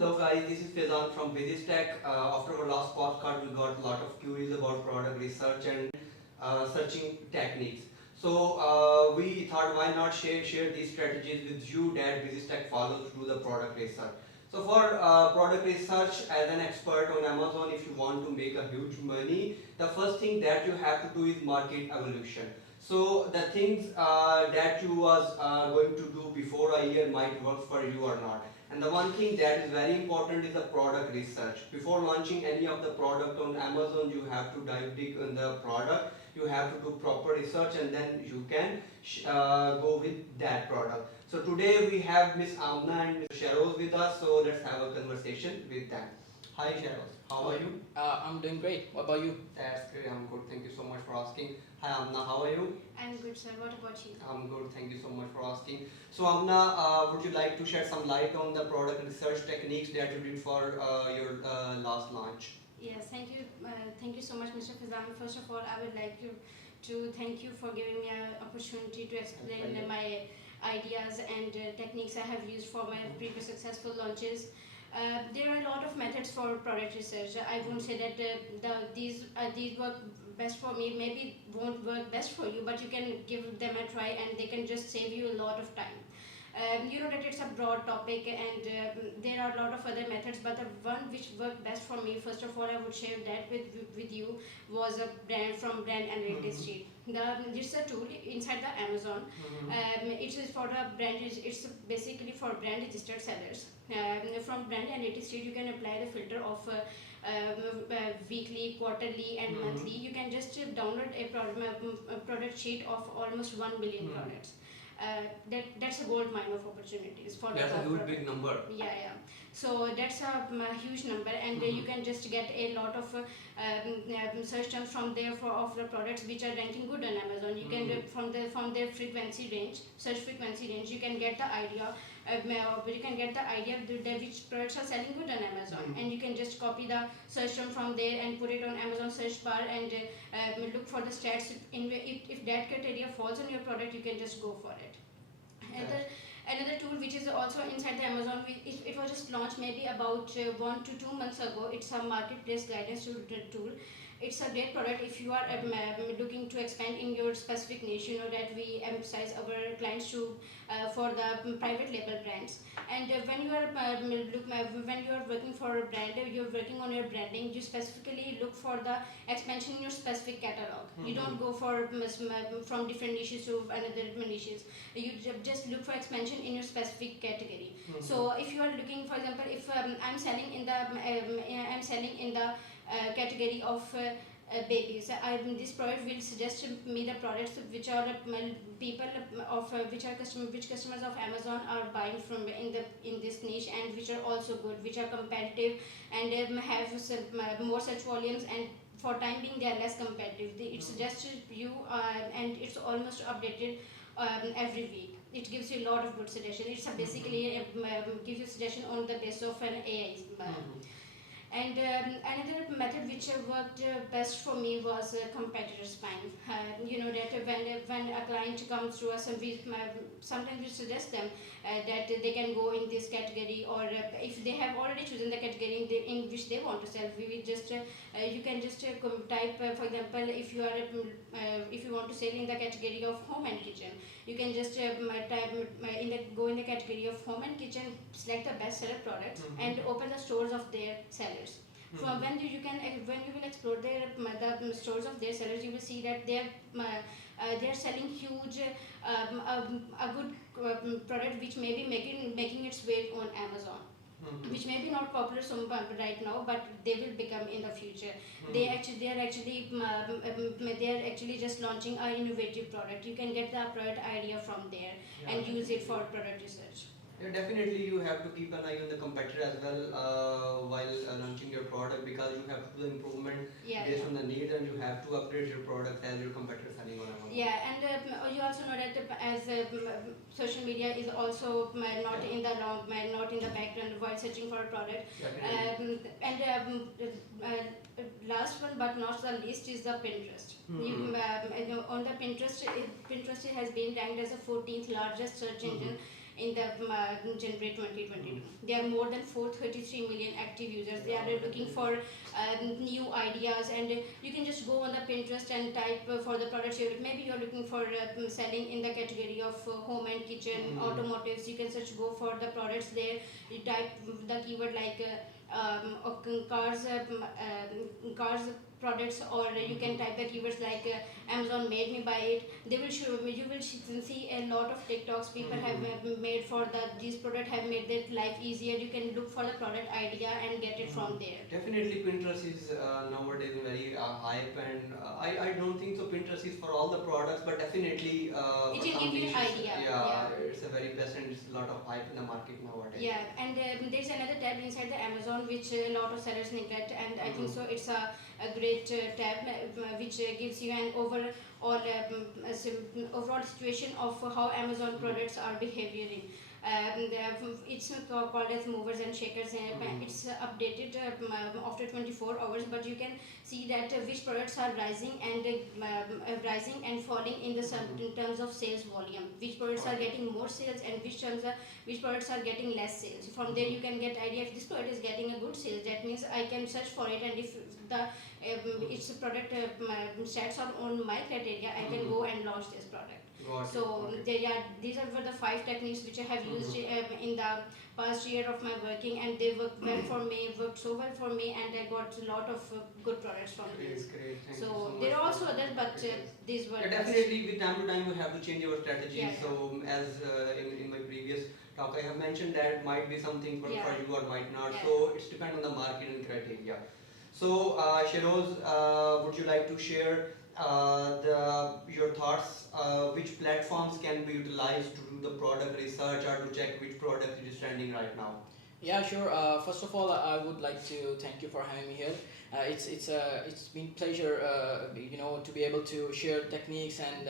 Hello guys, this is Faizan from Bizistech. After our last podcast, we got a lot of queries about product research and searching techniques. So we thought why not share these strategies with you that Bizistech follows through the product research. So for product research as an expert on Amazon, if you want to make a huge money, the first thing that you have to do is market evolution. So the things that you was going to do before a year might work for you or not. And the one thing that is very important is the product research. Before launching any of the product on Amazon, you have to dive deep in the product. You have to do proper research and then you can go with that product. So today we have Miss Amna and Mr. Sharoz with us. So let's have a conversation with them. Hi Sharoz, how are you? I'm doing great. What about you? That's great. I'm good. Thank you so much for asking. Hi Amna, how are you? I'm good, sir. What about you? I'm good. Thank you so much for asking. So Amna, would you like to shed some light on the product research techniques that you did for your last launch? Yes, thank you. Thank you so much, Mr. Fizan. First of all, I would like to thank you for giving me an opportunity to explain my ideas and techniques I have used for my previous successful launches. There are a lot of methods for product research. I won't say that these work best for me. Maybe won't work best for you, but you can give them a try, and they can just save you a lot of time. You know that it's a broad topic, and there are a lot of other methods, but the one which worked best for me, first of all, I would share that with you, was a brand from Brand Analytic Sheet. It's a tool inside the Amazon. It is for the brand. It's basically for brand registered sellers. From Brand Analytic Sheet, you can apply the filter of weekly, quarterly, and monthly. You can just download a product sheet of almost 1 billion products. That's a gold mine of opportunities for That's the a huge big number. yeah. So that's a huge number, and you can just get a lot of search terms from there for of the products which are ranking good on Amazon. You can from their frequency range, search frequency range, you can get the idea. You can get the idea of which products are selling good on Amazon, and you can just copy the search term from there and put it on Amazon search bar and look for the stats. If that criteria falls on your product, you can just go for it. Another tool which is also inside the Amazon, it was just launched maybe about 1 to 2 months ago. It's a marketplace guidance tool. It's a great product if you are looking to expand in your specific niche. You know that we emphasize our clients to for the private label brands. And when you are when you are working for a brand, you're working on your branding. You specifically look for the expansion in your specific catalog. You don't go for from different niches to another niches. You just look for expansion in your specific category. So if you are looking, for example, if I'm selling in the category of babies, this product will suggest me the products which are people of which customers of Amazon are buying from in this niche, and which are also good, which are competitive, and have more search volumes, and for time being they are less competitive. It suggests you and it's almost updated every week. It gives you a lot of good suggestions. It's basically gives you suggestion on the basis of an AI. And another method which worked best for me was competitor spying. You know that when a client comes to us, and we sometimes we suggest them that they can go in this category, or if they have already chosen the category in which they want to sell, we will just you can just type, for example, if you are if you want to sell in the category of home and kitchen, you can just type go in the category of home and kitchen, select the best seller product, and open the stores of their sellers. From when you will explore the stores of their sellers, you will see that they are selling huge a good product which may be making its way on Amazon. Which may be not popular right now, but they will become in the future. They are actually just launching an innovative product. You can get the product idea from there and use it for product research. Yeah, definitely you have to keep an eye on the competitor as well while launching your product, because you have to do the improvement based on the need, and you have to upgrade your product as your competitor selling on Amazon. Yeah, and you also know that as social media is also not in the background while searching for a product. Last one but not the least is the Pinterest. On the Pinterest has been ranked as the 14th largest search engine in the January 2022. There are more than 433 million active users. They are looking for new ideas, and you can just go on the Pinterest and type for the products maybe you're looking for selling in the category of home and kitchen, automotives. You can search go for the products there. You type the keyword like cars products, or you can type the keywords like Amazon made me buy it. They will show you will see a lot of TikToks people have made for these products, have made their life easier. You can look for the product idea and get it from there. Definitely, Pinterest is nowadays very hype, and I don't think so. Pinterest is for all the products, but definitely It for will some give you an niches, idea. yeah, it's a very best, and it's a lot of hype in the market nowadays. Yeah, and there's another tab inside the Amazon which a lot of sellers neglect, and I think so it's a great tab which gives you an overall situation of how Amazon products are behaving. It's called as movers and shakers. It's updated after 24 hours, but you can see that which products are rising and falling in in terms of sales volume. Which products are getting more sales and which products are getting less sales. From there you can get idea if this product is getting a good sales. That means I can search for it, and if the its product stats on my criteria, I can go and launch this product. So these are the 5 techniques which I have used in the past year of my working, and they worked well for me, worked so well for me, and I got a lot of good products from these. Great. Thank you So so there are much also for others, but these were definitely with time to time we have to change our strategy. Yeah. So as in my previous talk I have mentioned that might be something for you or might not. Yeah. So it's depend on the market and criteria. So Shiroz, would you like to share your thoughts? Which platforms can be utilized to do the product research or to check which product is trending right now? Yeah, sure. First of all, I would like to thank you for having me here. It's been pleasure to be able to share techniques and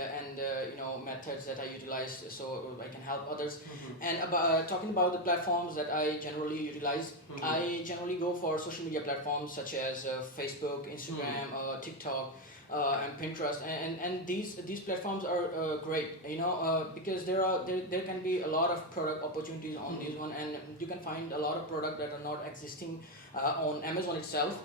methods that I utilize so I can help others. And about talking about the platforms that I generally utilize, I generally go for social media platforms such as Facebook, Instagram, TikTok. And Pinterest, and these platforms are great, because there can be a lot of product opportunities on this one, and you can find a lot of product that are not existing on Amazon itself.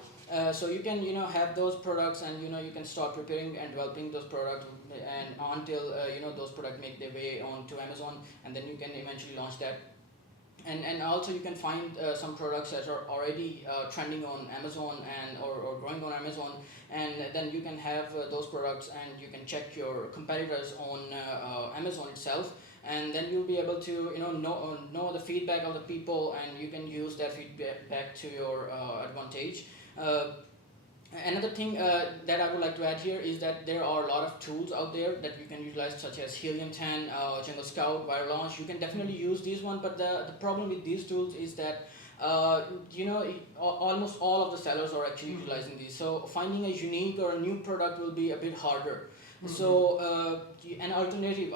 So you can have those products, and you can start preparing and developing those products, and until those products make their way onto Amazon, and then you can eventually launch that. And also you can find some products that are already trending on Amazon or growing on Amazon, and then you can have those products, and you can check your competitors on Amazon itself, and then you'll be able to know the feedback of the people, and you can use that feedback to your advantage. Another thing that I would like to add here is that there are a lot of tools out there that you can utilize, such as Helium 10, Jungle Scout, Viral Launch. You can definitely use these ones, but the problem with these tools is that almost all of the sellers are actually utilizing these. So finding a unique or a new product will be a bit harder. So an alternative,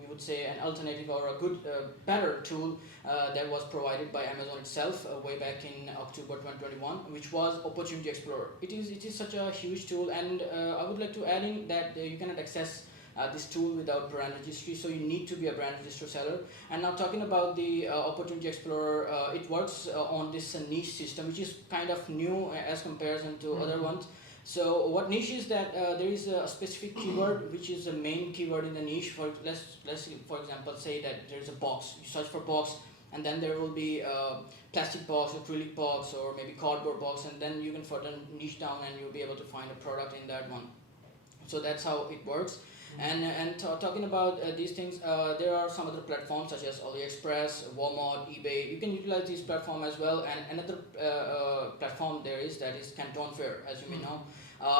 you would say an alternative or a good, better tool that was provided by Amazon itself way back in October 2021, which was Opportunity Explorer. It is such a huge tool, and I would like to add in that you cannot access this tool without brand registry, so you need to be a brand register seller. And now talking about the Opportunity Explorer, it works on this niche system, which is kind of new as comparison to other ones. So what niche is that there is a specific keyword which is the main keyword in the niche. Let's for example say that there is a box. You search for box, and then there will be a plastic box, acrylic box, or maybe cardboard box, and then you can further niche down and you'll be able to find a product in that one. So that's how it works. And talking about these things, there are some other platforms such as AliExpress, Walmart, eBay. You can utilize these platforms as well. And another platform there is that is Canton Fair, as you may know.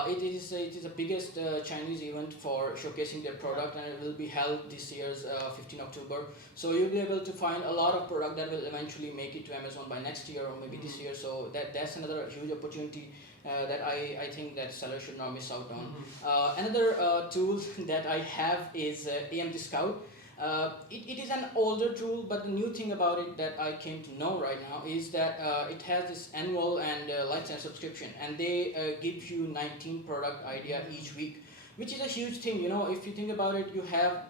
It is the biggest Chinese event for showcasing their product, and it will be held this year's 15 October. So you'll be able to find a lot of product that will eventually make it to Amazon by next year or maybe this year. So that's another huge opportunity that I think that sellers should not miss out on. Another tool that I have is AMD Scout. It is an older tool, but the new thing about it that I came to know right now is that it has this annual and lifetime subscription, and they give you 19 product idea each week, which is a huge thing. If you think about it, you have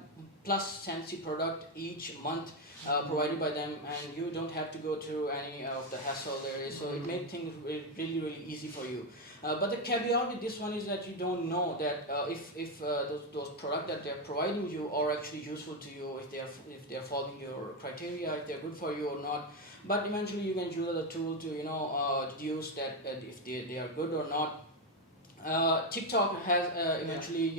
plus fancy product each month provided by them, and you don't have to go through any of the hassle there is. So it made things really easy for you. But the caveat with this one is that you don't know that if those products that they're providing you are actually useful to you, if they're following your criteria, if they're good for you or not. But eventually you can use the tool to deduce that if they are good or not. TikTok has eventually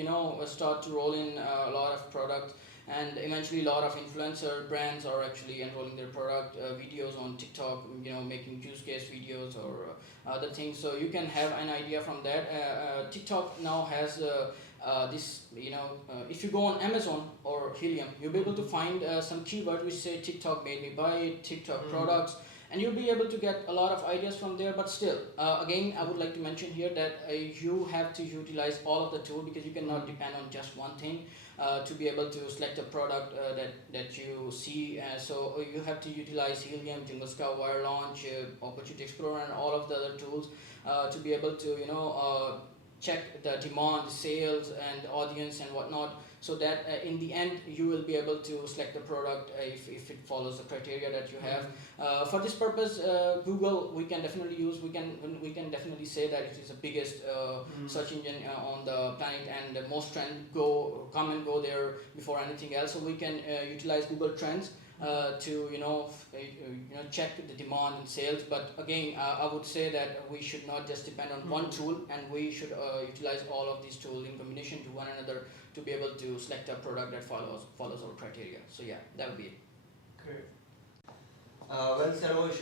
start to roll in a lot of products, and eventually a lot of influencer brands are actually enrolling their product videos on TikTok, making use case videos or other things. So you can have an idea from that. TikTok now has this, if you go on Amazon or Helium, you'll be able to find some keywords which say TikTok made me buy it, TikTok products, and you'll be able to get a lot of ideas from there. But still, again, I would like to mention here that you have to utilize all of the tool, because you cannot depend on just one thing to be able to select a product that you see. So you have to utilize Helium, Jingle Scout, Wire Launch, Opportunity Explorer, and all of the other tools to be able to check the demand, sales, and audience and whatnot, so that in the end you will be able to select the product if it follows the criteria that you have. For this purpose, Google we can definitely use. We can definitely say that it is the biggest search engine on the planet, and the most trends come and go there before anything else. So we can utilize Google Trends to check the demand and sales. But again, I would say that we should not just depend on one tool, and we should utilize all of these tools in combination to one another to be able to select a product that follows our criteria. So yeah, that would be it. Great. Well, Saroj,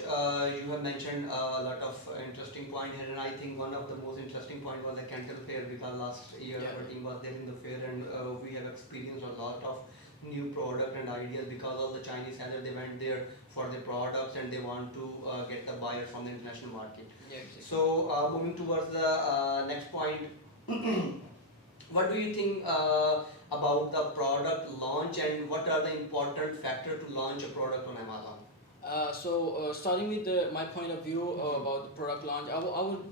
you have mentioned a lot of interesting points here, and I think one of the most interesting point was the Cantel fair, because last year our team was there in the fair, and we have experienced a lot of new product and ideas, because all the Chinese sellers, they went there for their products and they want to get the buyer from the international market. Yeah, exactly. So moving towards the next point, what do you think about the product launch, and what are the important factors to launch a product on Amazon? Starting with my point of view about the product launch, I would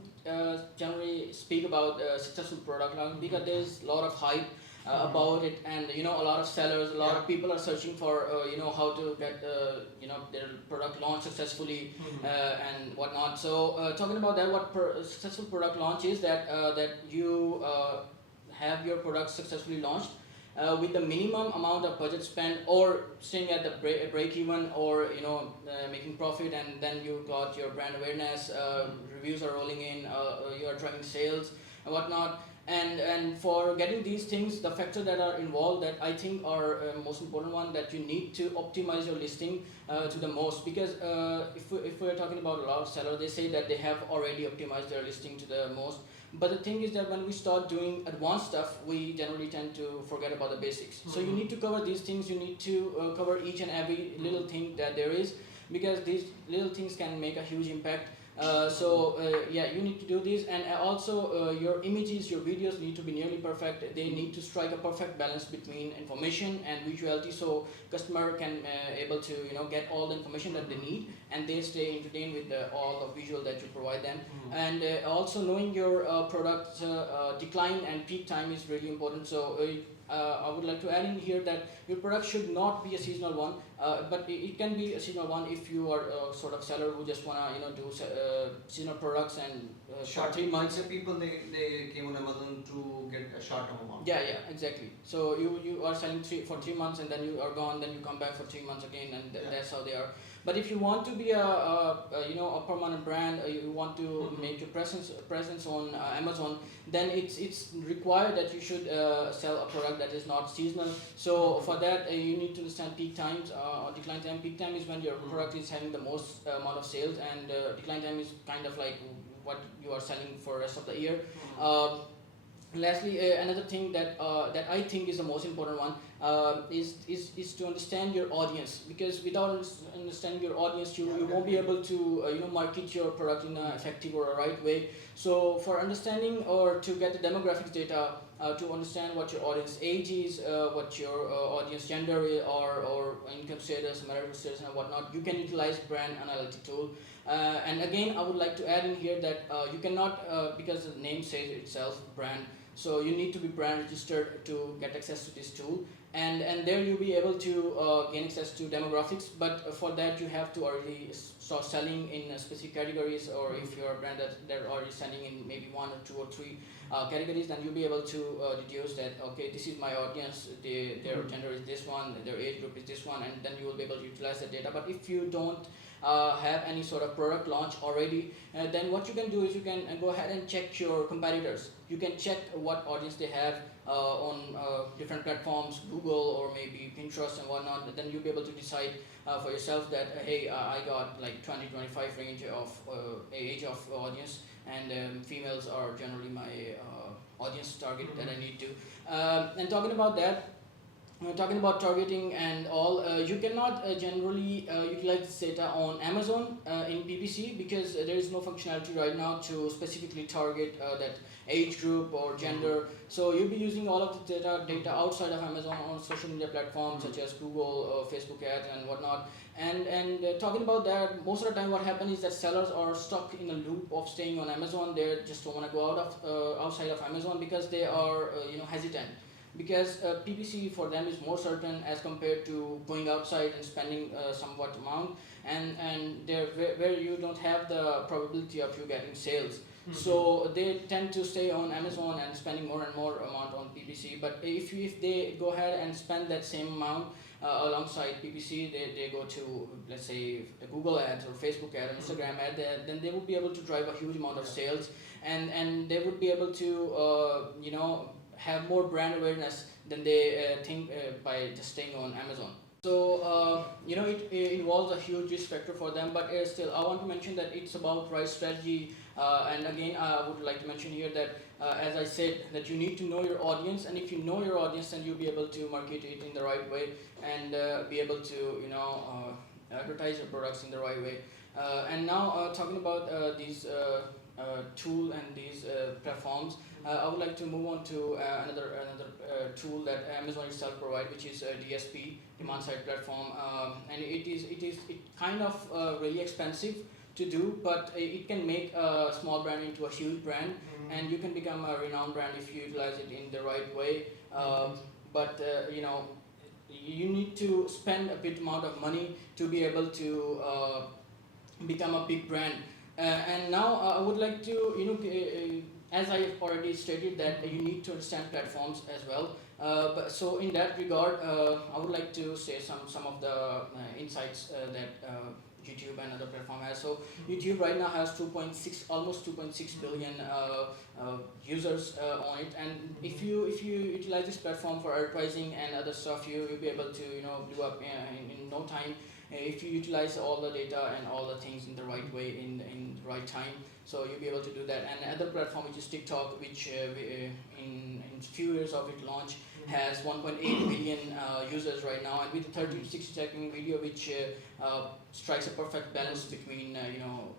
generally speak about successful product launch, because there's a lot of hype about it, and a lot of sellers, a lot of people are searching for how to get their product launched successfully and whatnot. So talking about that, what successful product launch is, that you have your product successfully launched with the minimum amount of budget spent, or staying at the break even, or making profit, and then you got your brand awareness, reviews are rolling in, you are driving sales and whatnot. And for getting these things, the factors that are involved, that I think are most important one, that you need to optimize your listing to the most. Because if we're talking about a lot of sellers, they say that they have already optimized their listing to the most. But the thing is that when we start doing advanced stuff, we generally tend to forget about the basics. So you need to cover these things, you need to cover each and every little thing that there is, because these little things can make a huge impact. You need to do this, and also your images, your videos need to be nearly perfect. They need to strike a perfect balance between information and visuality, so customer can able to get all the information that they need, and they stay entertained with all the visual that you provide them. And also knowing your product decline and peak time is really important. So I would like to add in here that your product should not be a seasonal one, but it can be a seasonal one if you are a sort of seller who just wanna do seasonal products and Short 3 months. The people they came on Amazon to get a short-term amount. Yeah, exactly. So you are selling for 3 months, and then you are gone, then you come back for 3 months again, and that's how they are. But if you want to be a permanent brand, you want to make your presence on Amazon, then it's required that you should sell a product that is not seasonal. So for that, you need to understand peak times or decline time. Peak time is when your product is having the most amount of sales, and decline time is kind of like what you are selling for the rest of the year. Lastly, another thing that I think is the most important one is to understand your audience, because without understanding your audience, you won't be able to market your product in an effective or a right way. So for understanding or to get the demographics data, to understand what your audience age is, what your audience gender is, or income status, marital status, and whatnot, you can utilize brand analytic tool. And again, I would like to add in here that you cannot, because the name says itself, brand. So you need to be brand registered to get access to this tool. and there you'll be able to gain access to demographics, but for that you have to already start selling in specific categories, or if you're a brand that they're already selling in maybe 1 or 2 or 3 categories, then you'll be able to deduce that, okay, this is my audience, their gender is this one, their age group is this one, and then you will be able to utilize that data. But if you don't have any sort of product launch already, then what you can do is you can go ahead and check your competitors. You can check what audience they have on different platforms, Google or maybe Pinterest and whatnot. Then you'll be able to decide for yourself that hey, I got like 20-25 range of age of audience, and females are generally my audience target that I need to. And talking about that, talking about targeting and all, you cannot generally utilize this data on Amazon in PPC, because there is no functionality right now to specifically target that age group or gender. So you'll be using all of the data outside of Amazon on social media platforms such as Google, Facebook ads and whatnot. And talking about that, most of the time what happens is that sellers are stuck in a loop of staying on Amazon. They just don't want to go out of outside of Amazon because they are hesitant. Because PPC for them is more certain as compared to going outside and spending somewhat amount, and there where you don't have the probability of you getting sales. So they tend to stay on Amazon and spending more and more amount on PPC. But if they go ahead and spend that same amount alongside PPC, they go to, let's say, Google ads or Facebook ad or Instagram ad, then they will be able to drive a huge amount of sales, and they would be able to have more brand awareness than they think by just staying on Amazon. So it involves a huge risk factor for them, but still I want to mention that it's about right strategy. And again, I would like to mention here that as I said, that you need to know your audience, and if you know your audience, then you'll be able to market it in the right way and be able to advertise your products in the right way. And now talking about these tool and these platforms, I would like to move on to another tool that Amazon itself provide, which is DSP, demand side platform, and it kind of really expensive to do, but it can make a small brand into a huge brand, and you can become a renowned brand if you utilize it in the right way. But you need to spend a bit amount of money to be able to become a big brand. And now I would like to as I have already stated, that you need to understand platforms as well. But so in that regard, I would like to say some of the insights that YouTube and other platform has. So YouTube right now has almost 2.6 billion users on it, and if you utilize this platform for advertising and other stuff, you'll be able to blow up in no time. If you utilize all the data and all the things in the right way in the right time, so you'll be able to do that. And another platform, which is TikTok, which in few years of its launch has 1.8 billion users right now, and with the 30 to 60 second video, which strikes a perfect balance between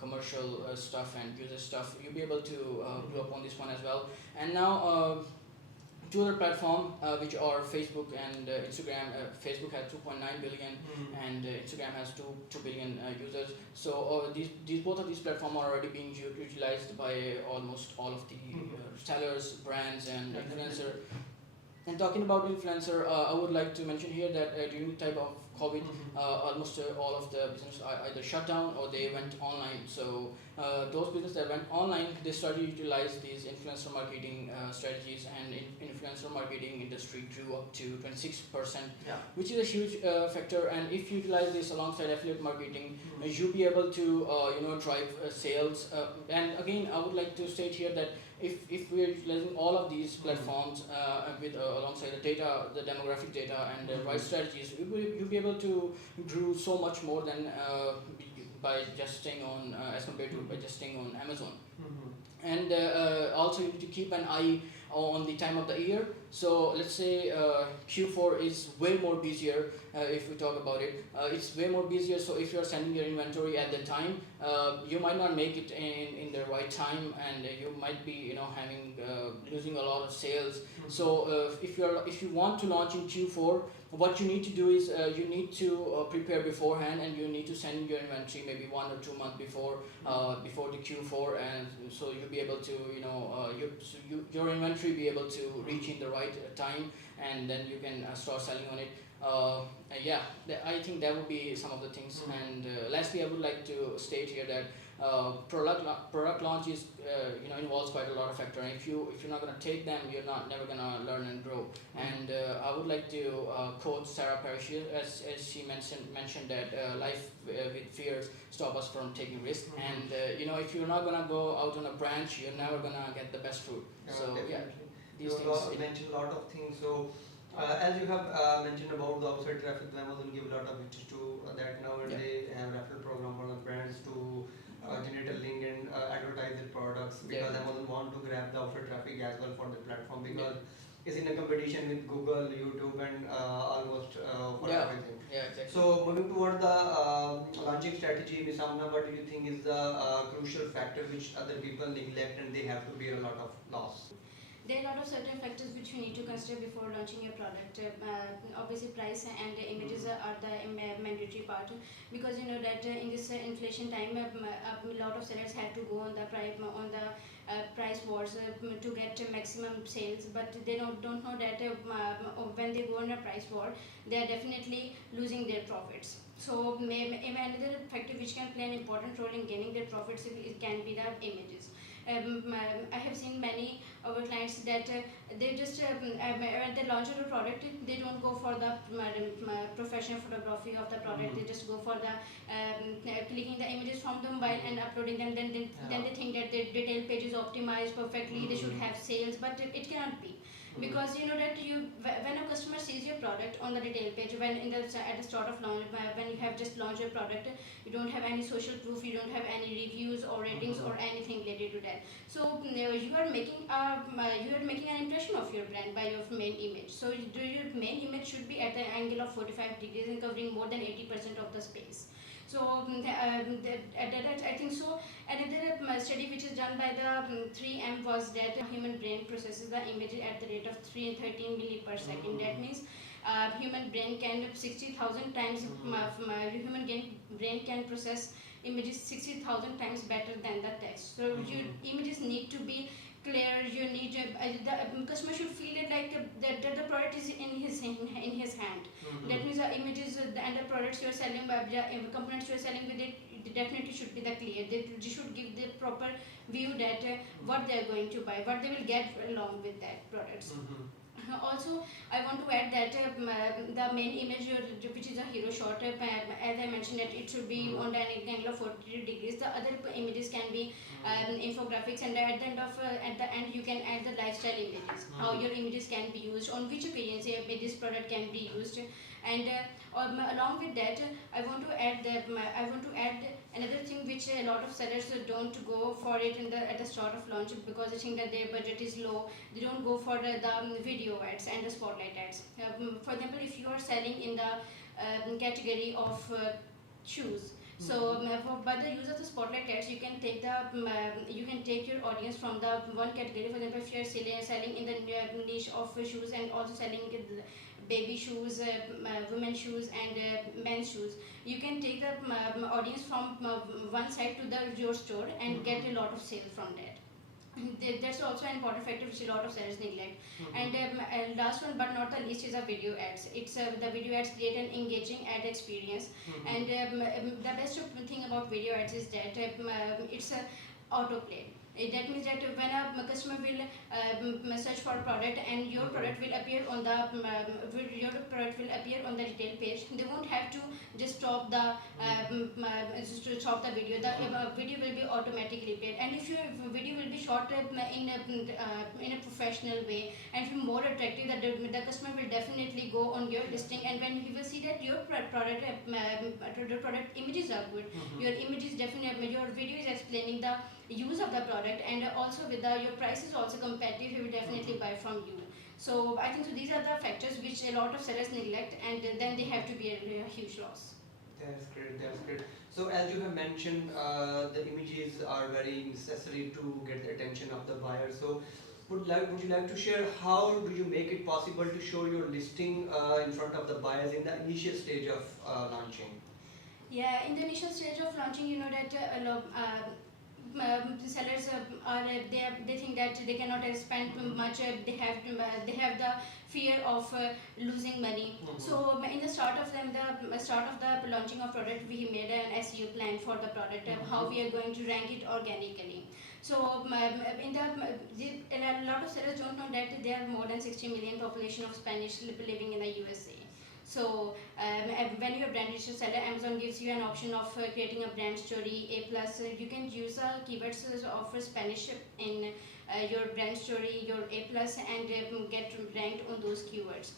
commercial stuff and user stuff, you'll be able to blow up on this one as well. And now two other platforms, which are Facebook and Instagram. Facebook has 2.9 billion and Instagram has 2 billion users. So both of these platforms are already being utilized by almost all of the sellers, brands, and influencers. And talking about influencer, I would like to mention here that during the time of COVID, almost all of the business either shut down or they went online. So those businesses that went online, they started to utilize these influencer marketing strategies, and influencer marketing industry grew up to 26%, which is a huge factor. And if you utilize this alongside affiliate marketing, you'll be able to drive sales. And again, I would like to state here that if we're utilizing all of these platforms with alongside the data, the demographic data, and the right strategies, you'll be able to grow so much more than by just staying on as compared to by just staying on Amazon. And also you need to keep an eye on the time of the year. So let's say Q4 is way more busier. If we talk about it, it's way more busier. So if you're sending your inventory at the time, you might not make it in the right time, and you might be having losing a lot of sales. So if you want to launch in Q4, what you need to do is you need to prepare beforehand, and you need to send your inventory maybe 1 or 2 months before the Q4, and so you'll be able to your inventory be able to reach in the right right time, and then you can start selling on it. I think that would be some of the things. And lastly, I would like to state here that product launch is involves quite a lot of factor. And if you're not gonna take them, you're not never gonna learn and grow. And I would like to quote Sarah Parashir as she mentioned that life with fears stop us from taking risks. And if you're not gonna go out on a branch, you're never gonna get the best fruit. So definitely. these You things. mentioned a lot of things. So as you have mentioned about the outside traffic, Amazon give a lot of it to that now, and they have referral program for the brands to generate a link and advertise their products, because Amazon want to grab the outside traffic as well for the platform, because it's in a competition with Google, YouTube, and almost for everything. Yeah, exactly. So moving toward the launching strategy, Ms. Amna, what do you think is the crucial factor which other people neglect and they have to bear a lot of loss? There are a lot of certain factors which you need to consider before launching your product. Obviously, price and images are the mandatory part, because you know that in this inflation time, a lot of sellers have to go on the price wars to get maximum sales, but they don't know that when they go on a price war, they are definitely losing their profits. So another factor which can play an important role in gaining their profits, it can be the images. I have seen many of our clients that they just at the launch of the product, they don't go for the professional photography of the product. They just go for the clicking the images from the mobile and uploading them. Then they think that the detail page is optimized perfectly. They should have sales, but it cannot be. Because you know that when a customer sees your product on the detail page, when at the start of launch, when you have just launched your product, you don't have any social proof, you don't have any reviews or ratings or anything related to that. So you are making an impression of your brand by your main image. So your main image should be at the angle of 45 degrees and covering more than 80% of the space. So I think so. Another study which is done by the 3M was that human brain processes the image at the rate of 313 milli per second. That means human brain can 60,000 times. Human brain can process images 60,000 times better than the text. So your images need to be clear. You need the customer should feel it like that the product is in his hand. That means the images and the products you are selling, the components you are selling with it definitely should be the clear. They should give the proper view that what they are going to buy, what they will get along with that products. Also, I want to add that the main image, which is a hero shot, as I mentioned, that it should be on the angle of 40 degrees. The other images can be infographics, and at the end you can add the lifestyle images. How your images can be used, on which occasions this product can be used, and along with that, I want to add another thing which a lot of sellers don't go for it at the start of launch, because they think that their budget is low. They don't go for the video ads and the spotlight ads. For example, if you are selling in the category of shoes, so by the use of the spotlight ads, you can take your audience from the one category. For example, if you are selling in the niche of shoes and also selling baby shoes, women's shoes, and men's shoes, you can take the audience from one side to your store and get a lot of sales from that. That's also an important factor which a lot of sellers neglect. And last one but not the least is video ads. It's the video ads create an engaging ad experience. And the best thing about video ads is that it's autoplay. That means that when a customer will search for a product and your product will appear on the retail page, they won't have to just stop the video. The video will be automatically played, and if your video will be shot in a professional way and if more attractive, the customer will definitely go on your listing, and when he will see that your product images are good, your images definitely, your video is explaining the use of the product, and also with your price is also competitive, he will definitely buy from you. So I think so these are the factors which a lot of sellers neglect, and then they have to be a huge loss. That's great. So as you have mentioned, the images are very necessary to get the attention of the buyer. So would you like to share how do you make it possible to show your listing in front of the buyers in the initial stage of launching? Yeah, in the initial stage of launching, you know that sellers they think that they cannot spend much. They have the fear of losing money. So in the start of the launching of product, we made an SEO plan for the product, how we are going to rank it organically. So a lot of sellers don't know that there are more than 60 million population of Spanish living in the USA. So when you're a brand registered seller, Amazon gives you an option of creating a brand story A plus. You can use keywords of Spanish in your brand story, your A plus, and get ranked on those keywords.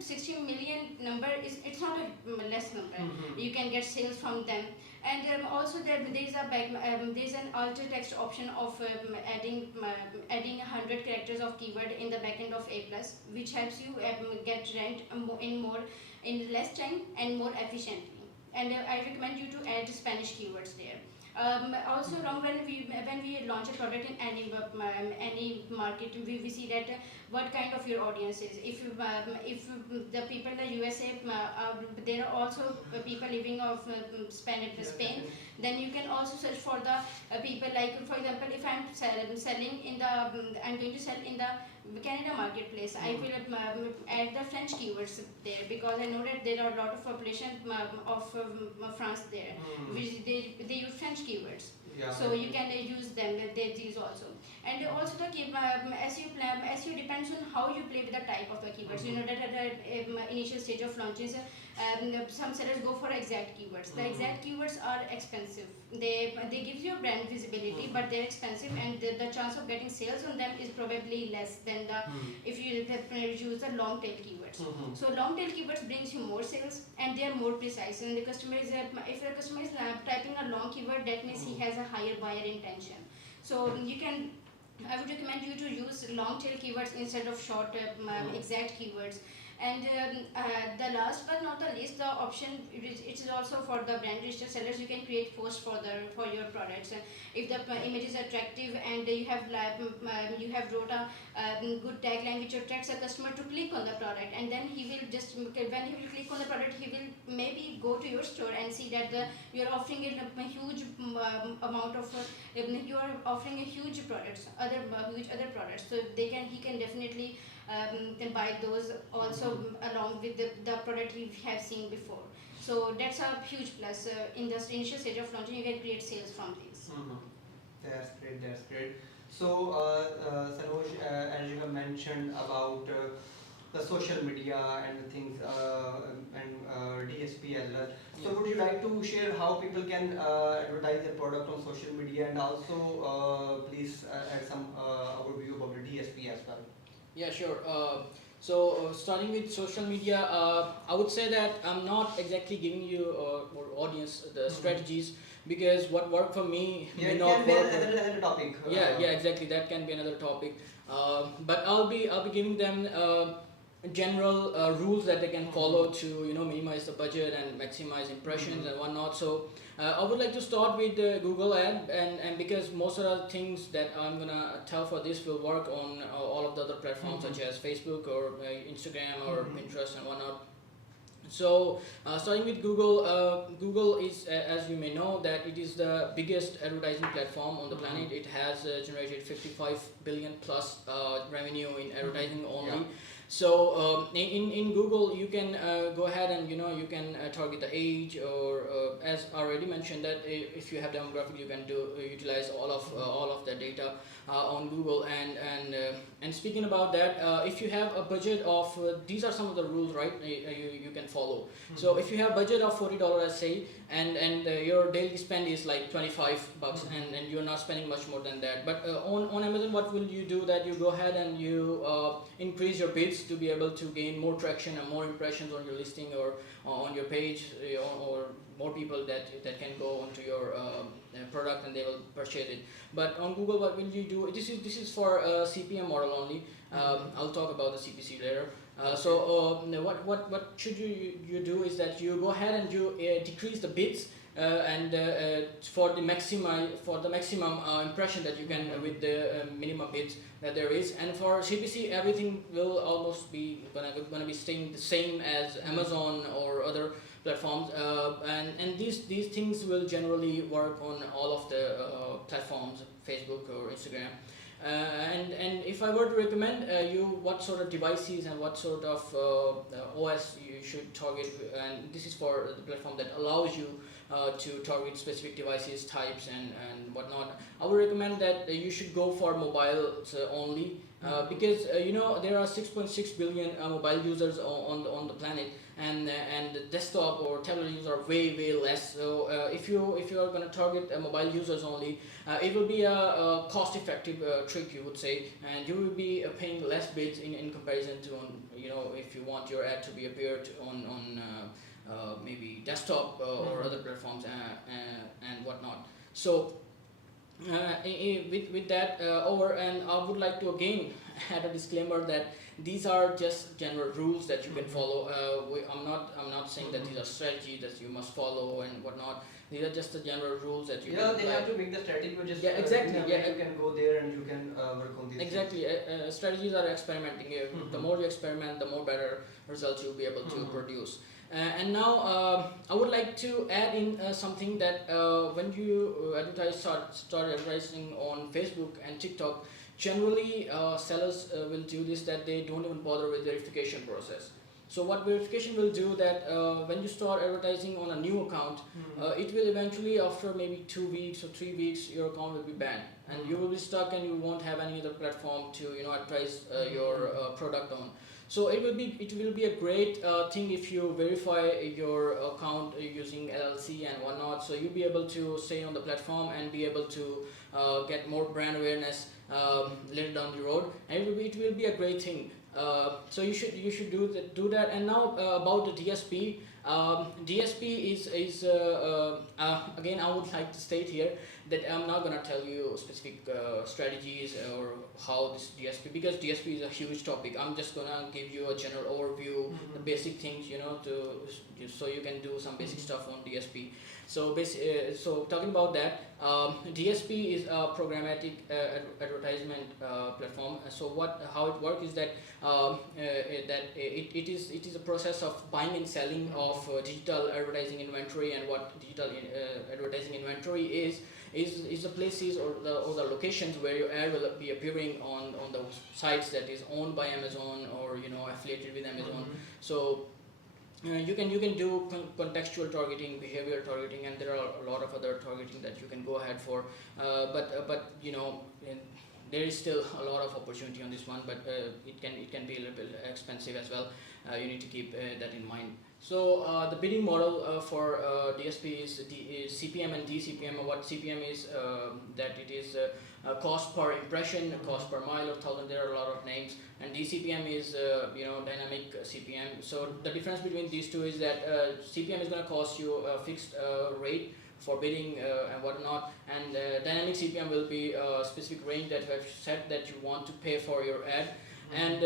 60 million number it's not a less number. You can get sales from them. And also there's an alt text option of adding 100 characters of keyword in the backend of A plus, which helps you get ranked in less time and more efficiently. And I recommend you to add Spanish keywords there. Also, when we launch a product in any market, we see that what kind of your audience is. If the people in the USA, there are also people living of Spain, then you can also search for the people, like for example, if I'm selling in the I'm going to sell in the Canada marketplace, I will add the French keywords there, because I know that there are a lot of population of France there, which they use French keywords. Yeah. So you can use them, these also. And also the SEO depends on how you play with the type of the keywords. You know that at the initial stage of launches, some sellers go for exact keywords. The exact keywords are expensive. They give you a brand visibility, but they're expensive, and the chance of getting sales on them is probably less than the if you use the long tail keywords. So long tail keywords brings you more sales, and they are more precise. And the customer is if the customer is typing a long keyword, that means he has a higher buyer intention. So I would recommend you to use long tail keywords instead of short exact keywords. And the last but not the least, the option it is also for the brand registered sellers. You can create posts for your products. If the image is attractive and you have wrote a good tagline which attracts a customer to click on the product, and then he will just when he will click on the product, he will maybe go to your store and see that you are offering a huge amount of you are offering a huge huge other products. So he can definitely can buy those also along with the product we have seen before. So that's a huge plus. In the initial stage of launching, you can create sales from these. That's great. That's great. So, Sanoj, as you have mentioned about the social media and the things and DSP as well. So, would you like to share how people can advertise their product on social media, and also please add some overview about the DSP as well? Yeah, sure. Starting with social media, I would say that I'm not exactly giving you or audience the strategies, because what worked for me may not work. Another topic. Yeah, exactly. That can be another topic. But I'll be giving them general rules that they can follow to minimize the budget and maximize impressions and whatnot. So I would like to start with the Google ad, and because most of the things that I'm gonna tell for this will work on all of the other platforms such as Facebook or Instagram or Pinterest and whatnot. So starting with Google, Google is, as you may know, that it is the biggest advertising platform on the planet. It has generated 55 billion plus revenue in advertising only. Yeah. So in Google, you can go ahead and you can target the age, or as already mentioned, that if you have demographic, you can utilize all of the data on Google. And speaking about that, if you have a budget of these are some of the rules, right? You can follow. So if you have budget of $40, let's say, and your daily spend is like $25, and you're not spending much more than that. But on Amazon, what will you do? That you go ahead and you increase your bids to be able to gain more traction and more impressions on your listing or on your page, or more people that can go onto your product and they will purchase it. But on Google, what will you do? This is for CPM model only. I'll talk about the CPC later. What should you do is that you go ahead and you decrease the bids for the maximum impression that you can with the minimum bids that there is. And for CPC, everything will almost be gonna be staying the same as Amazon or other platforms, and these things will generally work on all of the platforms, Facebook or Instagram. And if I were to recommend you what sort of devices and what sort of OS you should target, and this is for the platform that allows you to target specific devices types and whatnot, I would recommend that you should go for mobiles only, because there are 6.6 billion mobile users on the planet, and the desktop or tablet users are way less. So if you are going to target mobile users only, it will be a cost effective trick, you would say, and you will be paying less bids in comparison to if you want your ad to be appeared on maybe desktop or other platforms and whatnot. So with that over, and I would like to again add a disclaimer that these are just general rules that you can follow. I'm not saying that these are strategies that you must follow and whatnot. These are just the general rules that you can they have to make the strategy, but just exactly. You can go there and you can work on these exactly things. Strategies are experimenting. The more you experiment, the more better results you'll be able to produce. And now I would like to add in something that when you start advertising on Facebook and TikTok, generally sellers will do this, that they don't even bother with verification process. So what verification will do, that when you start advertising on a new account, it will eventually, after maybe 2 weeks or 3 weeks, your account will be banned, and you will be stuck and you won't have any other platform to advertise your product on. So it will be a great thing if you verify your account using LLC and whatnot. So you'll be able to stay on the platform and be able to get more brand awareness later down the road, and it will be a great thing. So you should do that. And now about the DSP. DSP is again, I would like to state here that I'm not gonna tell you specific strategies or how this DSP, because DSP is a huge topic. I'm just gonna give you a general overview, the basic things, so you can do some basic stuff on DSP. So so talking about that, DSP is a programmatic advertisement platform. So how it works is that it is a process of buying and selling of digital advertising inventory. And what digital advertising inventory is the places or the locations where your ad will be appearing on the sites that is owned by Amazon or affiliated with Amazon. So you can do contextual targeting, behavior targeting, and there are a lot of other targeting that you can go ahead for. But there is still a lot of opportunity on this one, but it can be a little bit expensive as well. You need to keep that in mind. So the bidding model for DSP is CPM and DCPM. What CPM is, that it is cost per impression, cost per mile or thousand. There are a lot of names. And DCPM is dynamic CPM. So the difference between these two is that CPM is going to cost you a fixed rate for bidding and whatnot, and dynamic CPM will be a specific range that you have set that you want to pay for your ad. And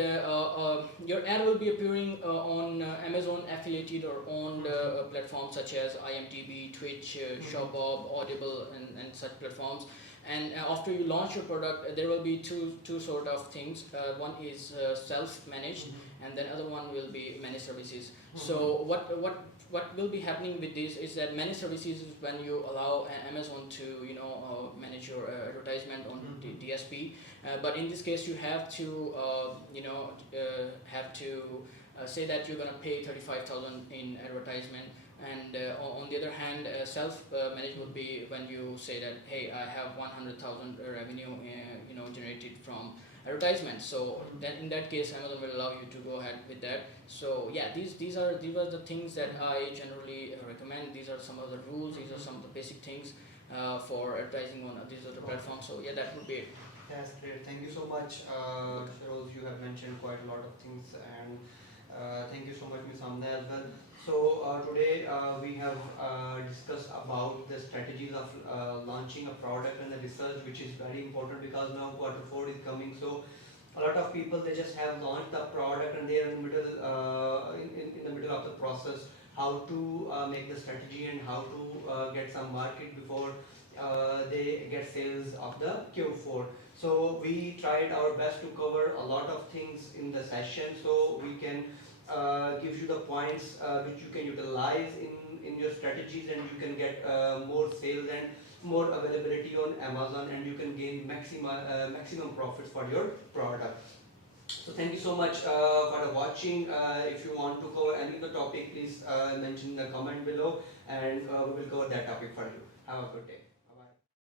your ad will be appearing on Amazon affiliated or owned platforms such as IMDb, Twitch, Showbob, Audible, and such platforms. And after you launch your product, there will be two sort of things. One is self-managed, and then other one will be managed services. So what will be happening with this is that managed services is when you allow Amazon to manage your advertisement on DSP. But in this case, you have to say that you're gonna pay 35,000 in advertisement. And on the other hand, self-managed would be when you say that, hey, I have 100,000 revenue generated from advertisement. So then in that case, Amazon will allow you to go ahead with that. So yeah, these are the things that I generally recommend. These are some of the rules. These are some of the basic things for advertising on these other platforms. So yeah, that would be it. That's great. Thank you so much, Feroz. You have mentioned quite a lot of things, and thank you so much, Ms. Amna, as well. So today we have discussed about the strategies of launching a product and the research, which is very important because now Q4 is coming. So a lot of people, they just have launched the product and they are in the middle in the middle of the process, how to make the strategy and how to get some market before they get sales of the Q4. So we tried our best to cover a lot of things in the session, so we can gives you the points which you can utilize in your strategies, and you can get more sales and more availability on Amazon, and you can gain maximum profits for your product. So thank you so much for watching. If you want to cover any of the topic, please mention in the comment below, and we will cover that topic for you. Have a good day.